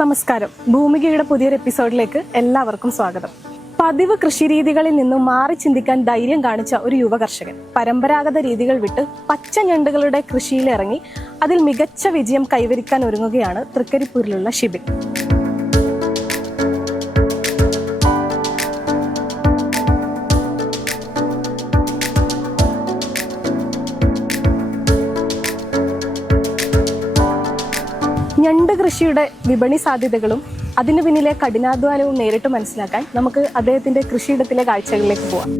നമസ്കാരം. ഭൂമികയുടെ പുതിയൊരു എപ്പിസോഡിലേക്ക് എല്ലാവർക്കും സ്വാഗതം. പതിവ് കൃഷിരീതികളിൽ നിന്നും മാറി ചിന്തിക്കാൻ ധൈര്യം കാണിച്ച ഒരു യുവ കർഷകൻ പരമ്പരാഗത രീതികൾ വിട്ട് പച്ച ഞണ്ടുകളുടെ കൃഷിയിലിറങ്ങി അതിൽ മികച്ച വിജയം കൈവരിക്കാൻ ഒരുങ്ങുകയാണ് തൃക്കരിപ്പൂരിലുള്ള ഷിബിൻ. ഞണ്ട് കൃഷിയുടെ വിപണി സാധ്യതകളും അതിന് പിന്നിലെ കഠിനാധ്വാനവും നേരിട്ട് മനസ്സിലാക്കാൻ നമുക്ക് അദ്ദേഹത്തിന്റെ കൃഷിയിടത്തിലെ കാഴ്ചകളിലേക്ക് പോവാം.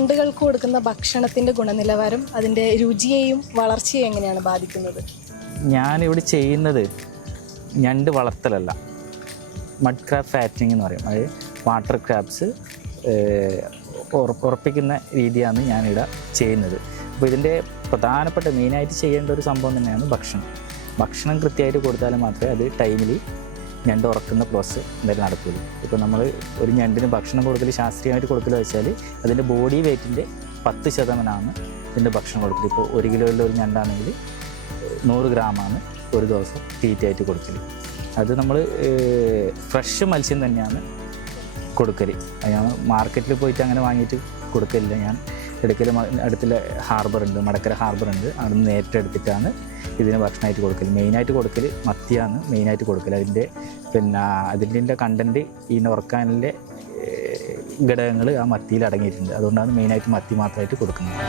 ഞണ്ടുകൾക്ക് കൊടുക്കുന്ന ഭക്ഷണത്തിന്റെ ഗുണനിലവാരം അതിന്റെ രുചിയെയും വളർച്ചയെയും എങ്ങനെയാണ് ബാധിക്കുന്നത്? ഞാനിവിടെ ചെയ്യുന്നത് ഞണ്ട് വളർത്തലല്ല, മഡ് ക്രാബ് ഫാറ്റിംഗ് എന്ന് പറയും. അതായത് വാട്ടർ ക്രാബ്സ് ഉറപ്പിക്കുന്ന രീതിയാണ് ഞാനിവിടെ ചെയ്യുന്നത്. അപ്പോൾ ഇതിൻ്റെ പ്രധാനപ്പെട്ട മെയിനായിട്ട് ചെയ്യേണ്ട ഒരു സംഭവം തന്നെയാണ് ഭക്ഷണം കൃത്യമായിട്ട് കൊടുത്താൽ മാത്രമേ അത് ടൈമിൽ ഞണ്ട് ഉറക്കുന്ന പ്രോസസ്സ് എന്തായാലും നടക്കുകയുള്ളൂ. ഇപ്പോൾ നമ്മൾ ഒരു ഞണ്ടിന് ഭക്ഷണം കൊടുക്കൽ ശാസ്ത്രീയമായിട്ട് കൊടുക്കൽ വെച്ചാൽ അതിൻ്റെ ബോഡി വെയ്റ്റിൻ്റെ 10% ഇതിൻ്റെ ഭക്ഷണം കൊടുക്കൽ. ഇപ്പോൾ 1 കിലോയിലുള്ള ഒരു ഞണ്ടാണെങ്കിൽ 100 ഗ്രാമാണ് ഒരു ദിവസം തീറ്റയായിട്ട് കൊടുക്കൽ. അത് നമ്മൾ ഫ്രഷ് മത്സ്യം തന്നെയാണ് കൊടുക്കൽ. ഞാൻ മാർക്കറ്റിൽ പോയിട്ട് അങ്ങനെ വാങ്ങിയിട്ട് കൊടുക്കലില്ല. ഞാൻ അടുത്തുള്ള ഹാർബറുണ്ട്, മടക്കര ഹാർബറുണ്ട്, അവിടെ നിന്ന് നേരിട്ടെടുത്തിട്ടാണ് ഇതിന് ഭക്ഷണമായിട്ട് കൊടുക്കൽ. മെയിനായിട്ട് കൊടുക്കൽ മത്തിയാണ് മെയിനായിട്ട് കൊടുക്കൽ. അതിൻ്റെ കണ്ടൻറ്റ് ഈ ഉറക്കാനിലെ ഘടകങ്ങൾ ആ മത്തിയിൽ അടങ്ങിയിട്ടുണ്ട്. അതുകൊണ്ടാണ് മെയിനായിട്ട് മത്തി മാത്രമായിട്ട് കൊടുക്കുന്നത്.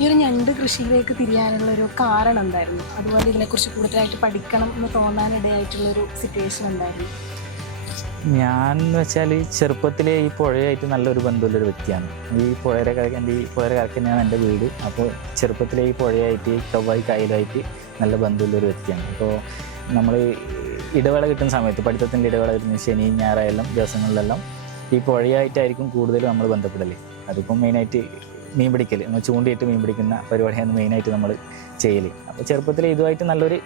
ഈ ഒരു ഞണ്ട് കൃഷിയിലേക്ക് തിരിയാനുള്ള ഒരു കാരണം എന്തായിരുന്നു? അതുപോലെ ഇതിനെക്കുറിച്ച് കൂടുതലായിട്ട് പഠിക്കണം എന്ന് തോന്നാനിടയായിട്ടുള്ളൊരു സിറ്റുവേഷൻ എന്തായിരുന്നു? ഞാൻ എന്ന് വെച്ചാൽ ചെറുപ്പത്തിലെ ഈ പുഴയായിട്ട് നല്ലൊരു ബന്ധമുള്ളൊരു വ്യക്തിയാണ്. ഈ പുഴയുടെ കരയ്ക്ക് തന്നെയാണ് എൻ്റെ വീട്. അപ്പോൾ ചെറുപ്പത്തിലെ ഈ പുഴയായിട്ട് ചൊവ്വായി കായലായിട്ട് നല്ല ബന്ധമുള്ളൊരു വ്യക്തിയാണ്. അപ്പോൾ നമ്മൾ ഇടവേള കിട്ടുന്ന സമയത്ത്, പഠിത്തത്തിൻ്റെ ഇടവേള കിട്ടുന്ന ശനി ഞായറായാലും ദിവസങ്ങളിലെല്ലാം ഈ പുഴയായിട്ടായിരിക്കും കൂടുതൽ നമ്മൾ ബന്ധപ്പെടൽ. അതിപ്പം മെയിനായിട്ട് മീൻ പിടിക്കൽ, ചൂണ്ടിയിട്ട് മീൻ പിടിക്കുന്ന പരിപാടിയാണ് മെയിനായിട്ട് നമ്മൾ ചെയ്യൽ. അപ്പോൾ ചെറുപ്പത്തിൽ ഇതുമായിട്ട് നല്ലൊരു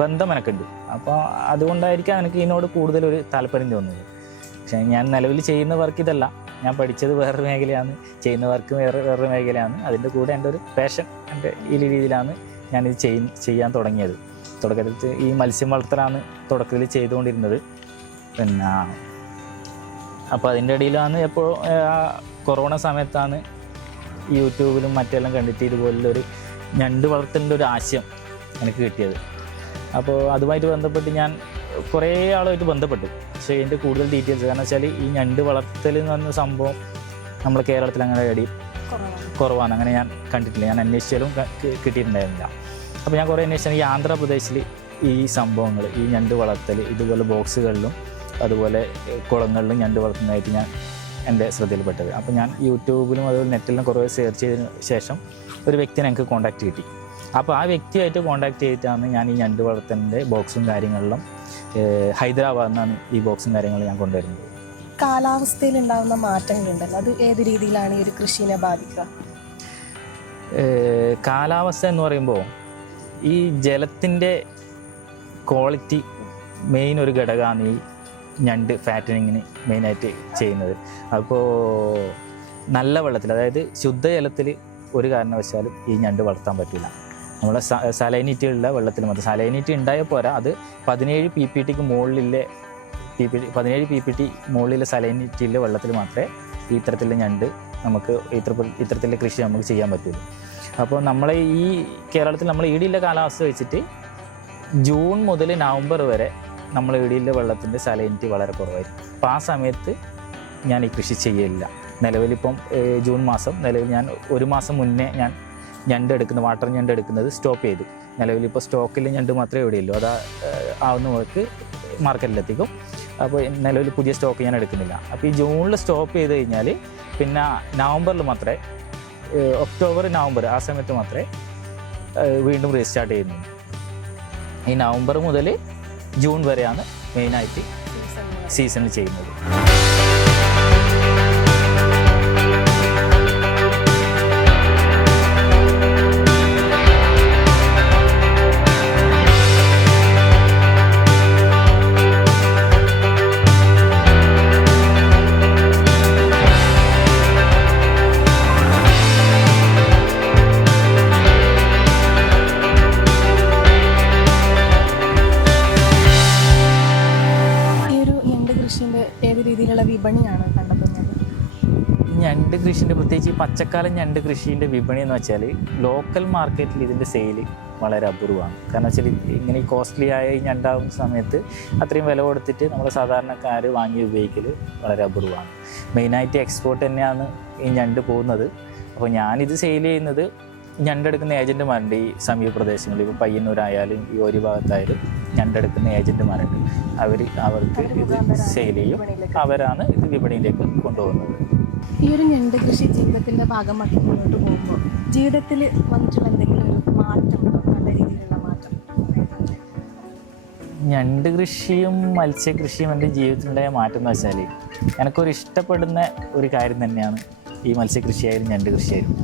ബന്ധം എനിക്കുണ്ട്. അപ്പോൾ അതുകൊണ്ടായിരിക്കാം എനിക്ക് ഇതിനോട് കൂടുതലൊരു താല്പര്യം തോന്നുന്നത്. പക്ഷേ ഞാൻ നിലവിൽ ചെയ്യുന്ന വർക്ക് ഇതല്ല. ഞാൻ പഠിച്ചത് വേറൊരു മേഖലയാണ്, ചെയ്യുന്ന വർക്ക് വേറൊരു മേഖലയാണ്. അതിൻ്റെ കൂടെ എൻ്റെ ഒരു പാഷൻ എൻ്റെ ഈ രീതിയിലാണ് ഞാനിത് ചെയ്യാൻ തുടങ്ങിയത്. തുടക്കത്തിൽ ഈ മത്സ്യം വളർത്തലാണ് തുടക്കത്തിൽ ചെയ്തുകൊണ്ടിരുന്നത്. അപ്പോൾ അതിൻ്റെ ഇടയിലാണ് എപ്പോൾ കൊറോണ സമയത്താണ് യൂട്യൂബിലും മറ്റെല്ലാം കണ്ടിട്ട് ഇതുപോലുള്ളൊരു ഞണ്ട് വളർത്തലിൻ്റെ ഒരു ആശയം എനിക്ക് കിട്ടിയത്. അപ്പോൾ അതുമായിട്ട് ബന്ധപ്പെട്ട് ഞാൻ കുറേ ആളുമായിട്ട് ബന്ധപ്പെട്ടു. പക്ഷേ ഇതിൻ്റെ കൂടുതൽ ഡീറ്റെയിൽസ്, കാരണം വെച്ചാൽ ഈ ഞണ്ട് വളർത്തൽ എന്ന് പറഞ്ഞ സംഭവം നമ്മുടെ കേരളത്തിൽ അങ്ങനെ കുറവാണ്. അങ്ങനെ ഞാൻ കണ്ടിട്ടില്ല. ഞാൻ അന്വേഷിച്ചാലും കിട്ടിയിട്ടുണ്ടായിരുന്നില്ല. അപ്പോൾ ഞാൻ കുറേ അന്വേഷിച്ചാൽ ഈ ആന്ധ്രാപ്രദേശിൽ ഈ സംഭവങ്ങൾ, ഈ ഞണ്ട് വളർത്തൽ ഇതുപോലെ ബോക്സുകളിലും അതുപോലെ കുളങ്ങളിലും ഞണ്ട് വളർത്തുന്നതായിട്ട് ഞാൻ എൻ്റെ ശ്രദ്ധയിൽപ്പെട്ടത്. അപ്പോൾ ഞാൻ യൂട്യൂബിലും അതുപോലെ നെറ്റിലും കുറേ സെർച്ച് ചെയ്തതിന് ശേഷം ഒരു വ്യക്തിനെ എനിക്ക് കോൺടാക്റ്റ് കിട്ടി. അപ്പോൾ ആ വ്യക്തിയായിട്ട് കോൺടാക്റ്റ് ചെയ്തിട്ടാണ് ഞാൻ ഈ ഞണ്ട് വളർത്തലിൻ്റെ ബോക്സും കാര്യങ്ങളിലും ഹൈദരാബാദിൽ നിന്നാണ് ഈ ബോക്സും കാര്യങ്ങളും ഞാൻ കൊണ്ടുവരുന്നത്. കാലാവസ്ഥയിൽ ഉണ്ടാകുന്ന മാറ്റങ്ങളുണ്ടല്ലോ, അത് ഏത് രീതിയിലാണ് ഈ ഒരു കൃഷിയെ ബാധിക്കുക? കാലാവസ്ഥ എന്ന് പറയുമ്പോൾ ഈ ജലത്തിൻ്റെ ക്വാളിറ്റി മെയിൻ ഒരു ഘടകമാണ് ഈ ഞണ്ട് ഫാറ്റനിങ്ങിന് മെയിനായിട്ട് ചെയ്യുന്നത്. അപ്പോൾ നല്ല വെള്ളത്തിൽ, അതായത് ശുദ്ധജലത്തിൽ ഒരു കാരണവശാലും ഈ ഞണ്ട് വളർത്താൻ പറ്റില്ല. നമ്മളെ സലൈനിറ്റിയുള്ള വെള്ളത്തിൽ മാത്രം. സലൈനിറ്റി ഉണ്ടായാൽ പോരാ, അത് 17 PPTക്ക് മുകളിലെ 17 PPT മുകളിലെ സലൈനിറ്റിയുള്ള വെള്ളത്തിൽ മാത്രമേ ഇത്തരത്തിലുള്ള ഞണ്ട് നമുക്ക് ഇത്തരത്തിലുള്ള കൃഷി നമുക്ക് ചെയ്യാൻ പറ്റുള്ളൂ. അപ്പോൾ നമ്മളെ ഈ കേരളത്തിൽ നമ്മൾ ഈടിയുള്ള കാലാവസ്ഥ വെച്ചിട്ട് ജൂൺ മുതൽ നവംബർ വരെ നമ്മൾ ഈടിയുള്ള വെള്ളത്തിൻ്റെ സലൈനിറ്റി വളരെ കുറവായിരിക്കും. അപ്പോൾ ആ സമയത്ത് ഞാൻ ഈ കൃഷി ചെയ്യില്ല. നിലവിലിപ്പം ജൂൺ മാസം, നിലവിൽ ഞാൻ 1 മാസം മുന്നേ ഞാൻ വാട്ടർ ഞണ്ട് എടുക്കുന്നത് സ്റ്റോപ്പ് ചെയ്തു. നിലവിലിപ്പോൾ സ്റ്റോക്കിൽ ഞണ്ട് മാത്രമേ ഇവിടെയുള്ളൂ. അത് ആവുന്ന മുതൽക്ക് മാർക്കറ്റിലെത്തിക്കും. അപ്പോൾ നിലവിൽ പുതിയ സ്റ്റോക്ക് ഞാൻ എടുക്കുന്നില്ല. അപ്പോൾ ഈ ജൂണിൽ സ്റ്റോപ്പ് ചെയ്ത് കഴിഞ്ഞാൽ പിന്നെ നവംബറിൽ മാത്രമേ, ഒക്ടോബർ നവംബർ ആ സമയത്ത് മാത്രമേ വീണ്ടും റീസ്റ്റാർട്ട് ചെയ്യുന്നുള്ളൂ. ഈ നവംബർ മുതൽ ജൂൺ വരെയാണ് മെയിനായിട്ട് സീസൺ ചെയ്യുന്നത്. ഏത് രീതിയിലുള്ള വിപണിയാണ് കണ്ടെത്തുന്നത്? ഞണ്ട് കൃഷിൻ്റെ, പ്രത്യേകിച്ച് ഈ പച്ചക്കാലം ഞണ്ട് കൃഷിൻ്റെ വിപണി എന്ന് വെച്ചാൽ ലോക്കൽ മാർക്കറ്റിൽ ഇതിൻ്റെ സെയിൽ വളരെ അപൂർവമാണ്. കാരണം വെച്ചാൽ ഇങ്ങനെ ഈ കോസ്റ്റ്ലി ആയ ഈ ഞണ്ടാവുന്ന സമയത്ത് അത്രയും വില കൊടുത്തിട്ട് നമ്മൾ സാധാരണക്കാർ വാങ്ങി ഉപയോഗിക്കൽ വളരെ അപൂർവമാണ്. മെയിനായിട്ട് എക്സ്പോർട്ട് തന്നെയാണ് ഈ ഞണ്ട് പോകുന്നത്. അപ്പോൾ ഞാനിത് സെയിൽ ചെയ്യുന്നത് ഞണ്ടെടുക്കുന്ന ഏജൻറ്റുമാരുണ്ട് ഈ സമീപ പ്രദേശങ്ങളിൽ. ഇപ്പോൾ പയ്യന്നൂരായാലും ഈ ഒരു ഭാഗത്തായാലും ഞണ്ടെടുക്കുന്ന ഏജൻറ്റുമാരുണ്ട്. അവർക്ക് ഇത് സെയിൽ ചെയ്യും. അവരാണ് ഇത് വിപണിയിലേക്ക് കൊണ്ടുപോകുന്നത്. ഈ ഒരു ഞണ്ട് കൃഷി ജീവിതത്തിൻ്റെ ഭാഗമാക്കി മുന്നോട്ട് പോകുമ്പോൾ ജീവിതത്തിൽ വന്നിട്ടുള്ള എന്തെങ്കിലും ഒരു മാറ്റം, നല്ല രീതിയിലുള്ള മാറ്റം? ഞണ്ട് കൃഷിയും മത്സ്യകൃഷിയും എൻ്റെ ജീവിതത്തിലുണ്ടായ മാറ്റം എന്ന് വെച്ചാൽ, എനിക്കൊരു ഇഷ്ടപ്പെടുന്ന ഒരു കാര്യം തന്നെയാണ് ഈ മത്സ്യകൃഷിയായാലും ഞണ്ട് കൃഷിയായാലും.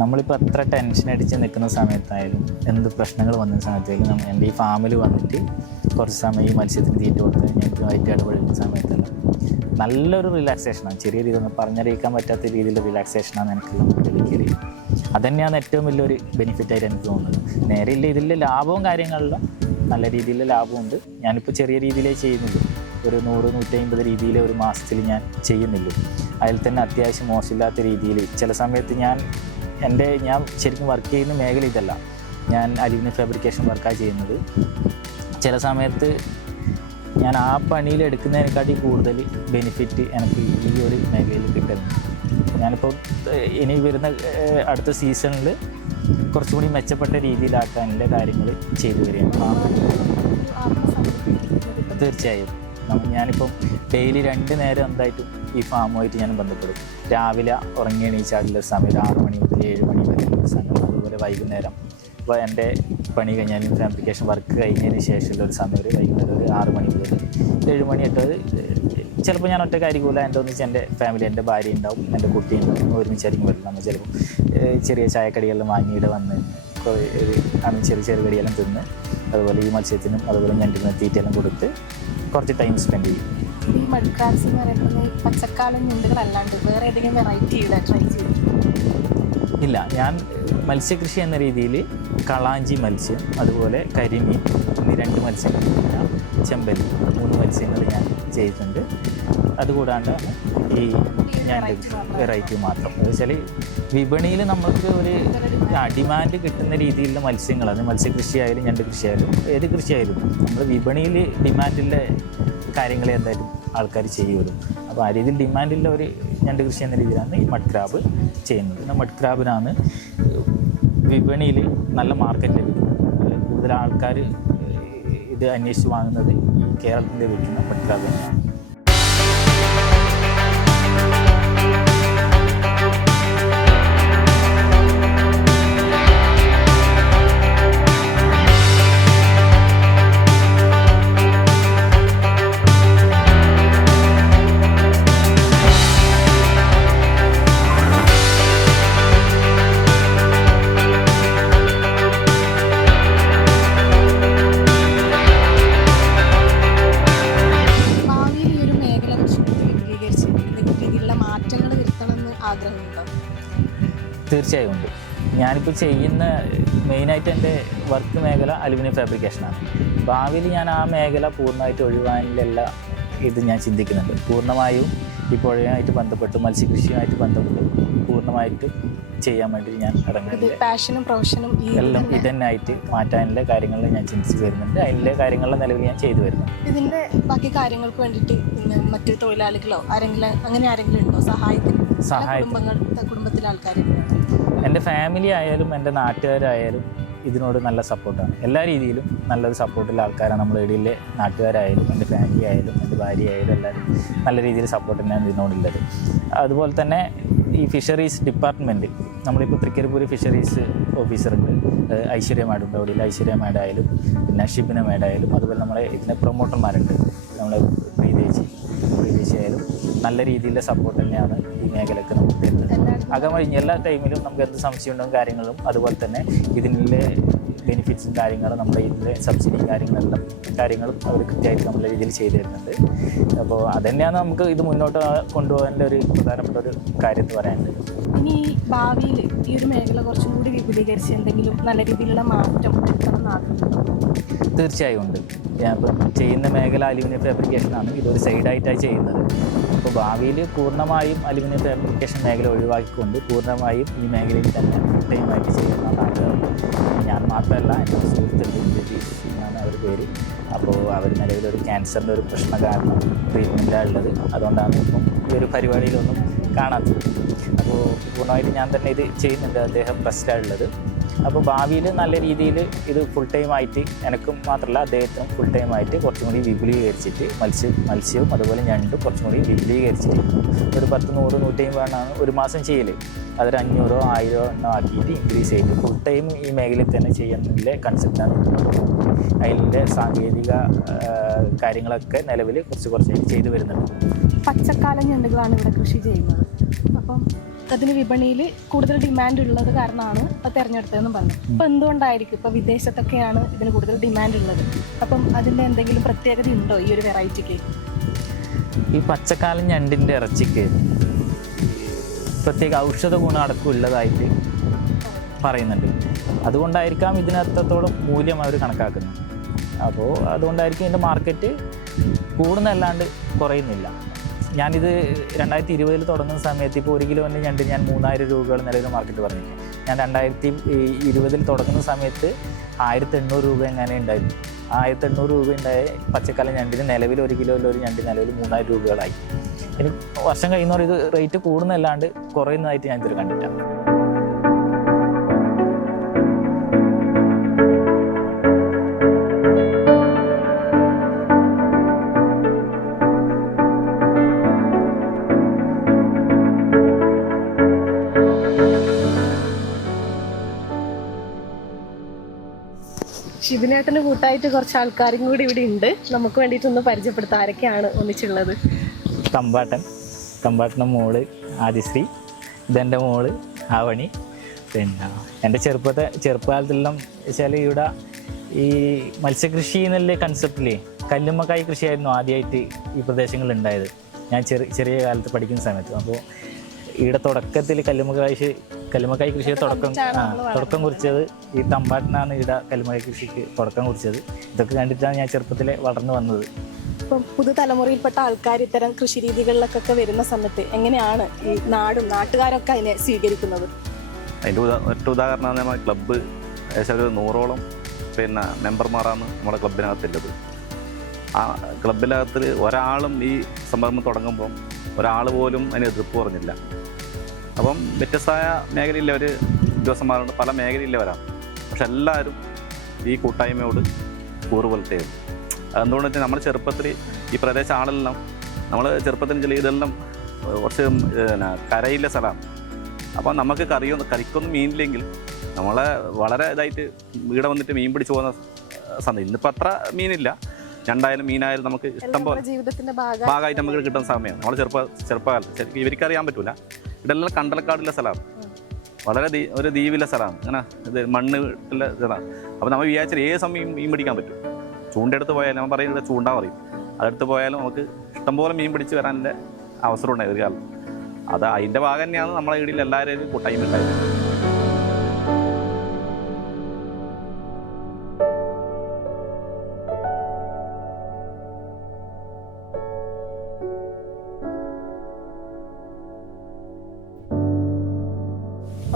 നമ്മളിപ്പോൾ എത്ര ടെൻഷൻ അടിച്ച് നിൽക്കുന്ന സമയത്തായാലും, എന്ത് പ്രശ്നങ്ങൾ വന്ന സമയത്തായാലും, എൻ്റെ ഈ ഫാമിൽ വന്നിട്ട് കുറച്ച് സമയം ഈ മത്സ്യത്തിന് തീറ്റ കൊടുത്ത് ഞങ്ങൾക്കുമായിട്ട് ഇടപെടുന്ന സമയത്തെല്ലാം നല്ലൊരു റിലാക്സേഷനാണ്. ചെറിയ രീതിയിൽ പറഞ്ഞറിയിക്കാൻ പറ്റാത്ത രീതിയിലുള്ള റിലാക്സേഷനാണ് എനിക്ക് ലഭിക്കൽ. അതുതന്നെയാണ് ഏറ്റവും വലിയൊരു ബെനിഫിറ്റായിട്ട് എനിക്ക് തോന്നുന്നത്. നേരെയില്ല ഇതിൽ ലാഭവും കാര്യങ്ങളിലും നല്ല രീതിയിലുള്ള ലാഭമുണ്ട്. ഞാനിപ്പോൾ ചെറിയ രീതിയിലേ ചെയ്യുന്നുള്ളൂ. ഒരു 100-150 രീതിയിൽ ഒരു മാസത്തിൽ ഞാൻ ചെയ്യുന്നുള്ളൂ. അതിൽ തന്നെ അത്യാവശ്യം മോശമില്ലാത്ത രീതിയിൽ ചില സമയത്ത് ഞാൻ ശരിക്കും വർക്ക് ചെയ്യുന്ന മേഖല ഇതല്ല. ഞാൻ അലുമിനിയം ഫാബ്രിക്കേഷൻ വർക്കാണ് ചെയ്യുന്നത്. ചില സമയത്ത് ഞാൻ ആ പണിയിൽ എടുക്കുന്നതിനെക്കാട്ടി കൂടുതൽ ബെനിഫിറ്റ് എനിക്ക് ഈ ഒരു മേഖലയിൽ കിട്ടുന്നുണ്ട്. ഞാനിപ്പോൾ ഇനി വരുന്ന അടുത്ത സീസണിൽ കുറച്ചും കൂടി മെച്ചപ്പെട്ട രീതിയിലാക്കാനുള്ള കാര്യങ്ങൾ ചെയ്തു വരികയാണ്. തീർച്ചയായും ഞാനിപ്പം ഡെയിലി 2 നേരം എന്തായിട്ടും ഈ ഫാമുമായിട്ട് ഞാൻ ബന്ധപ്പെടും. രാവിലെ ഉറങ്ങി എണീച്ചാടുള്ള സമയം 6 മണി മുതൽ 7 മണി വരെയുള്ള സമയം, അതുപോലെ വൈകുന്നേരം. ഇപ്പോൾ എൻ്റെ പണി കഴിഞ്ഞാലും ഫാബ്രിക്കേഷൻ വർക്ക് കഴിഞ്ഞതിന് ശേഷമുള്ള ഒരു സമയം, ഒരു വൈകുന്നേരം ഒരു 6 മണി മുതൽ 7 മണി തൊട്ട്. ചിലപ്പോൾ ഞാൻ ഒറ്റക്കാരിക്കൂല, എൻ്റെ ഒന്നിച്ച് എൻ്റെ ഫാമിലി, എൻ്റെ ഭാര്യ ഉണ്ടാവും, എൻ്റെ കുട്ടി ഉണ്ടാവും, ഒരുമിച്ചായിരിക്കും വരും. നമ്മൾ ചിലപ്പോൾ ചെറിയ ചായക്കടിയെല്ലാം വാങ്ങിയിട്ട് വന്ന് ചെറിയ കടിയെല്ലാം തിന്ന്, അതുപോലെ ഈ മത്സ്യത്തിനും അതുപോലെ ഞണ്ടിനും തീറ്റയെല്ലാം കൊടുത്ത് കുറച്ച് ടൈം സ്പെൻഡ് ചെയ്യും. ഈ മഡ് ക്രാബ്സ് എന്ന് പറയുന്നത് പച്ചക്കാലം ഞണ്ടുകളല്ലാണ്ട് വേറെ ഏതെങ്കിലും വെറൈറ്റി ട്രൈ ചെയ്തിട്ടുണ്ടോ? ഇല്ല, ഞാൻ മത്സ്യകൃഷി എന്ന രീതിയിൽ കളാഞ്ചി മത്സ്യം, അതുപോലെ കരിമീൻ എന്നീ 2 മത്സ്യങ്ങൾ, ചെമ്പല്ലി 3 മത്സ്യങ്ങൾ ഞാൻ ചെയ്തിട്ടുണ്ട്. അതുകൂടാണ്ടാണ് ഈ ഞണ്ട് വെറൈറ്റി മാത്രം. എന്ന് വെച്ചാൽ വിപണിയിൽ നമുക്ക് ഒരു ഡിമാൻഡ് കിട്ടുന്ന രീതിയിലുള്ള മത്സ്യങ്ങൾ, അത് മത്സ്യകൃഷിയായാലും ഞണ്ട് കൃഷിയായാലും ഏത് കൃഷിയായാലും നമ്മൾ വിപണിയിൽ ഡിമാൻഡുള്ള കാര്യങ്ങളെ എന്തായാലും ആൾക്കാർ ചെയ്യുമല്ലോ. അപ്പോൾ ആ രീതിയിൽ ഡിമാൻഡുള്ള ഒരു ഞണ്ട് കൃഷി എന്ന രീതിയിലാണ് ഈ മഡ് ക്രാബ് ചെയ്യുന്നത്. മഡ് ക്രാബിനാണ് വിപണിയിൽ നല്ല മാർക്കറ്റ് ലഭിക്കുന്നത്. കൂടുതൽ ആൾക്കാർ ഇത് അന്വേഷിച്ച് വാങ്ങുന്നത് ഈ കേരളത്തിൻ്റെ വിൽക്കുന്ന മഡ് ക്രാബ് തന്നെയാണ്. ആഗ്രഹമുണ്ടോ? തീർച്ചയായും ഉണ്ട്. ഞാനിപ്പോൾ ചെയ്യുന്ന മെയിനായിട്ട് എൻ്റെ വർക്ക് മേഖല അലുമിനിയം ഫാബ്രിക്കേഷനാണ്. ഭാവിയിൽ ഞാൻ ആ മേഖല പൂർണ്ണമായിട്ട് ഒഴിവാനുള്ള ഇത് ഞാൻ ചിന്തിക്കുന്നുണ്ട്. പൂർണ്ണമായും ഈ പുഴയുമായിട്ട് ബന്ധപ്പെട്ട് മത്സ്യകൃഷിയുമായിട്ട് ബന്ധപ്പെട്ട് പൂർണ്ണമായിട്ടും ചെയ്യാൻ വേണ്ടി ഞാൻ ഇറങ്ങുന്നുണ്ട്. പാഷനും പ്രൊഫഷനും എല്ലാം ഇതന്നായിട്ട് മാറ്റാനുള്ള കാര്യങ്ങൾ ഞാൻ ചിന്തിച്ച് വരുന്നുണ്ട്. അതിൻ്റെ കാര്യങ്ങൾ നിലവിൽ ഞാൻ ചെയ്തു വരുന്നു. ഇതിൻ്റെ ബാക്കി കാര്യങ്ങൾക്ക് വേണ്ടിയിട്ട് പിന്നെ മറ്റു തൊഴിലാളികളോ ആരെങ്കിലും ഉണ്ടോ കുടുംബത്തിലെ ആൾക്കാർ? എൻ്റെ ഫാമിലി ആയാലും എൻ്റെ നാട്ടുകാരായാലും ഇതിനോട് നല്ല സപ്പോർട്ടാണ്. എല്ലാ രീതിയിലും നല്ലൊരു സപ്പോർട്ടുള്ള ആൾക്കാരാണ് നമ്മുടെ ഇടയിലെ നാട്ടുകാരായാലും എൻ്റെ ഫാമിലി ആയാലും എൻ്റെ ഭാര്യ ആയാലും എല്ലാവരും നല്ല രീതിയിൽ സപ്പോർട്ട് തന്നെയാണ് ഇതിനോടുള്ളത്. അതുപോലെ തന്നെ ഈ ഫിഷറീസ് ഡിപ്പാർട്ട്മെൻറ്റ് നമ്മളിപ്പോൾ തൃക്കരിപ്പൂർ ഫിഷറീസ് ഓഫീസറുണ്ട്, ഐശ്വര്യ മാഡുണ്ട്. അവിടെ ഐശ്വര്യ മാഡായാലും പിന്നെ ഷിബിന മാഡായാലും അതുപോലെ നമ്മളെ ഇതിൻ്റെ പ്രൊമോട്ടർമാരുണ്ട്. നമ്മളെ പ്രീതേച്ചി ആയാലും നല്ല രീതിയിലുള്ള സപ്പോർട്ട് തന്നെയാണ് ഈ മേഖലയ്ക്ക് നമുക്ക് തരുന്നത്. അകമഴിഞ്ഞ് എല്ലാ ടൈമിലും നമുക്ക് എന്ത് സംശയം ഉണ്ടെങ്കിലും കാര്യങ്ങളും അതുപോലെ തന്നെ ഇതിൻ്റെ ബെനിഫിറ്റ്സും കാര്യങ്ങളും നമ്മുടെ ഇതിൻ്റെ സബ്സിഡിയും കാര്യങ്ങളും അവർ കൃത്യമായിട്ട് നല്ല രീതിയിൽ ചെയ്തു തരുന്നുണ്ട്. അപ്പോൾ അതുതന്നെയാണ് നമുക്ക് ഇത് മുന്നോട്ട് കൊണ്ടുപോകേണ്ട ഒരു പ്രധാനപ്പെട്ട ഒരു കാര്യം എന്ന് പറയാനുള്ളത്. ഇനി ഭാവിയിൽ ഈ ഒരു മേഖല കുറച്ചും കൂടി വിപുലീകരിച്ച് എന്തെങ്കിലും നല്ല രീതിയിലുള്ള മാറ്റം തീർച്ചയായും ഉണ്ട്. ഞാനിപ്പോൾ ചെയ്യുന്ന മേഖല അലുമിനിയം ഫാബ്രിക്കേഷനാണ്. ഇതൊരു സൈഡായിട്ടാണ് ചെയ്യുന്നത്. അപ്പോൾ ഭാവിയിൽ പൂർണ്ണമായും അലുമിനിയം ഫാബ്രിക്കേഷൻ മേഖല ഒഴിവാക്കിക്കൊണ്ട് പൂർണ്ണമായും ഈ മേഖലയിൽ തന്നെ ടൈമായിട്ട് ചെയ്യുന്ന ആളുകളുണ്ട്. ഞാൻ മാത്രമല്ല, എൻ്റെ സുഹൃത്തുണ്ട്, ജതീഷ് എന്നാണ് അവർ പേര്. അപ്പോൾ അവർ നിലവിലൊരു ക്യാൻസറിൻ്റെ ഒരു പ്രശ്നം കാരണം ട്രീറ്റ്മെൻറ്റാണ് ഉള്ളത്. അതുകൊണ്ടാണ് ഇപ്പം ഈ ഒരു പരിപാടിയിലൊന്നും കാണാത്തത്. അപ്പോൾ പൂർണ്ണമായിട്ട് ഞാൻ തന്നെ ഇത് ചെയ്യുന്നുണ്ട്. അദ്ദേഹം റെസ്റ്റാണ് ഉള്ളത്. അപ്പോൾ ഭാവിയിൽ നല്ല രീതിയിൽ ഇത് ഫുൾ ടൈമായിട്ട് എനിക്കും മാത്രമല്ല അദ്ദേഹത്തിനും ഫുൾ ടൈമായിട്ട് കുറച്ചും കൂടി വിപുലീകരിച്ചിട്ട് മത്സ്യവും അതുപോലെ ഞണ്ടും കുറച്ചും കൂടി വിപുലീകരിച്ചിട്ട് ഒരു 10, 100, 150 ആണ് ഒരു മാസം ചെയ്യൽ. അതൊരു 500, 1000 എണ്ണം ആക്കിയിട്ട് ഇൻക്രീസ് ചെയ്തിട്ട് ഫുൾ ടൈം ഈ മേഖലയിൽ തന്നെ ചെയ്യുന്നതിൻ്റെ കൺസെപ്റ്റാണ്. അതിൻ്റെ സാങ്കേതിക കാര്യങ്ങളൊക്കെ നിലവിൽ കുറച്ചായിട്ട് ചെയ്തു വരുന്നുണ്ട്. പച്ചക്കാലം ഞണ്ടുകളാണ് ഇവിടെ കൃഷി ചെയ്യുന്നത്. അപ്പം അതിന് വിപണിയിൽ കൂടുതൽ ഡിമാൻഡ് ഉള്ളത് കാരണമാണ് അത് തിരഞ്ഞെടുത്തതെന്ന് പറഞ്ഞു. അപ്പോൾ എന്തുകൊണ്ടായിരിക്കും ഇപ്പോൾ വിദേശത്തൊക്കെയാണ് ഇതിന് കൂടുതൽ ഡിമാൻഡ് ഉള്ളത്? അപ്പം അതിൻ്റെ എന്തെങ്കിലും പ്രത്യേകത ഉണ്ടോ ഈ ഒരു വെറൈറ്റിക്ക്? ഈ പച്ചക്കാലം ഞണ്ടിൻ്റെ ഇറച്ചിക്ക് പ്രത്യേക ഔഷധ ഗുണം അടക്കം ഉള്ളതായിട്ട് പറയുന്നുണ്ട്. അതുകൊണ്ടായിരിക്കാം ഇതിന് അത്രത്തോളം മൂല്യം അവർ കണക്കാക്കുന്നത്. അപ്പോൾ അതുകൊണ്ടായിരിക്കും ഇതിൻ്റെ മാർക്കറ്റ് കൂടുന്നതല്ലാണ്ട് കുറയുന്നില്ല. ഞാനിത് 2020 തുടങ്ങുന്ന സമയത്ത് ഇപ്പോൾ 1 കിലോന് ഞണ്ട് ഞാൻ 3000 രൂപകൾ നിലവിൽ മാർക്കറ്റ് പറഞ്ഞിട്ട്, ഞാൻ 2020 തുടങ്ങുന്ന സമയത്ത് 1800 രൂപ എങ്ങനെ ഉണ്ടായിരുന്നു. 1800 രൂപ ഉണ്ടായ പച്ചക്കാലം ഞണ്ടിന് നിലവിൽ 1 കിലോയിൽ ഒരു ഞണ്ട് നിലവിൽ 3000 രൂപകളായി. ഇനി വർഷം കഴിയുന്നവർ ഇത് റേറ്റ് കൂടുന്നതല്ലാണ്ട് കുറയുന്നതായിട്ട് ഞാൻ ഇതുവരെ കണ്ടിട്ടില്ല. ഷിബിനേട്ടന് കൂട്ടായിട്ട് കുറച്ച് ആൾക്കാരും കൂടി ഇവിടെ ഉണ്ട്. നമുക്ക് വേണ്ടിയിട്ടൊന്ന് പരിചയപ്പെടുത്താം ആരൊക്കെയാണ് ഒന്നിച്ചുള്ളത്. തമ്പാട്ടൻ്റെ മോള് ആദിശ്രീ, ഇതെൻ്റെ മോള് ആവണി. പിന്നെ എൻ്റെ ചെറുപ്പകാലത്തെല്ലാം വെച്ചാൽ ഇവിടെ ഈ മത്സ്യകൃഷി എന്നുള്ള കൺസെപ്റ്റിൽ കല്ലുമ്മക്കായ് കൃഷിയായിരുന്നു ആദ്യമായിട്ട് ഈ പ്രദേശങ്ങളിൽ ഉണ്ടായത്. ഞാൻ ചെറിയ കാലത്ത് പഠിക്കുന്ന സമയത്ത്. അപ്പോൾ ഇവിടെ തുടക്കത്തിൽ കല്ലുമ്മക്കായ് കൃഷിയെ തുടക്കം കുറിച്ചത് ഈ തമ്പാട്ടിനാണ്. ഇവിടെ കല്ലുമ്മക്കായ് കൃഷിക്ക് തുടക്കം കുറിച്ചത്. ഇതൊക്കെ കണ്ടിട്ടാണ് ഞാൻ ചെറുപ്പത്തിലെ വളർന്നു വന്നത്. ഇപ്പം പുതുതലമുറയിൽപ്പെട്ട ആൾക്കാർ ഇത്തരം കൃഷി രീതികളിലൊക്കെ വരുന്ന സമയത്ത് എങ്ങനെയാണ് ഈ നാട്ടുകാരൊക്കെ അതിനെ സ്വീകരിക്കുന്നത്? അതിൻ്റെ ഒറ്റ ഉദാഹരണമാണ് നമ്മുടെ ക്ലബ്ബ്. ഏകദേശം ഒരു 100ഓളം മെമ്പർമാരാണ് നമ്മുടെ ക്ലബിനകത്തുള്ളത്. ആ ക്ലബിനകത്ത് ഒരാളും ഈ സംരംഭം തുടങ്ങുമ്പം ഒരാൾ പോലും അതിന് എതിർപ്പ് പറഞ്ഞില്ല. അപ്പം വ്യത്യസ്തമായ മേഖലയില്ലവർ ഉദ്യോഗസ്ഥന്മാരുണ്ട്, പല മേഖലയില്ലവരാണ്. പക്ഷെ എല്ലാവരും ഈ കൂട്ടായ്മയോട് കൂറുപുലർത്തിയത്. അതെന്തുകൊണ്ട് വെച്ചാൽ നമ്മൾ ചെറുപ്പത്തിൽ ഈ പ്രദേശ ആളെല്ലാം നമ്മൾ ചെറുപ്പത്തിൽ ഇതെല്ലാം കുറച്ച് കരയിലെ സ്ഥലമാണ്. അപ്പോൾ നമുക്ക് കറിക്കൊന്നും മീനില്ലെങ്കിൽ നമ്മളെ വളരെ ഇതായിട്ട് ഇവിടെ വന്നിട്ട് മീൻ പിടിച്ച് പോകുന്ന സമയം. ഇന്നിപ്പോൾ അത്ര മീനില്ല, ഞണ്ടായാലും മീനായാലും നമുക്ക് ഇഷ്ടം പോലെ ഭാഗമായിട്ട് നമുക്ക് കിട്ടുന്ന സമയമാണ്. നമ്മൾ ചെറുപ്പകാലത്ത് ശരിക്കും ഇവർക്കറിയാൻ പറ്റില്ല. ഇതെല്ലാം കണ്ടലക്കാടുള്ള സ്ഥലമാണ്, വളരെ ഒരു ദ്വീപിലെ സ്ഥലമാണ്. അങ്ങനെ ഇത് മണ്ണുള്ള സ്ഥലമാണ്. അപ്പോൾ നമ്മൾ വിചാരിച്ചാൽ ഏത് സമയം മീൻ പിടിക്കാൻ പറ്റും. ചൂണ്ടെടുത്ത് പോയാലും നമ്മൾ പറയുന്നത് ചൂണ്ടാ പറയും, അതെടുത്ത് പോയാലും നമുക്ക് ഇഷ്ടംപോലെ മീൻ പിടിച്ച് വരാനുള്ള അവസരം ഉണ്ടായി ഒരു കാലം. അത് അതിൻ്റെ ഭാഗം തന്നെയാണ് നമ്മളെ വീട്ടിൽ എല്ലാവരും കൂട്ടായ്മ ഉണ്ടായത്.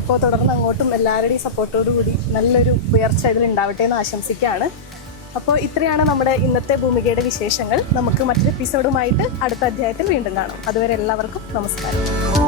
അപ്പോൾ തുടർന്ന് അങ്ങോട്ടും എല്ലാവരുടെയും സപ്പോർട്ടോടു കൂടി നല്ലൊരു ഉയർച്ച ഇതിൽ ഉണ്ടാവട്ടെ എന്ന് ആശംസിക്കുകയാണ്. അപ്പോൾ ഇത്രയാണ് നമ്മുടെ ഇന്നത്തെ ഭൂമികയുടെ വിശേഷങ്ങൾ. നമുക്ക് മറ്റൊരു എപ്പിസോഡുമായിട്ട് അടുത്ത അധ്യായത്തിൽ വീണ്ടും കാണാം. അതുവരെ എല്ലാവർക്കും നമസ്കാരം.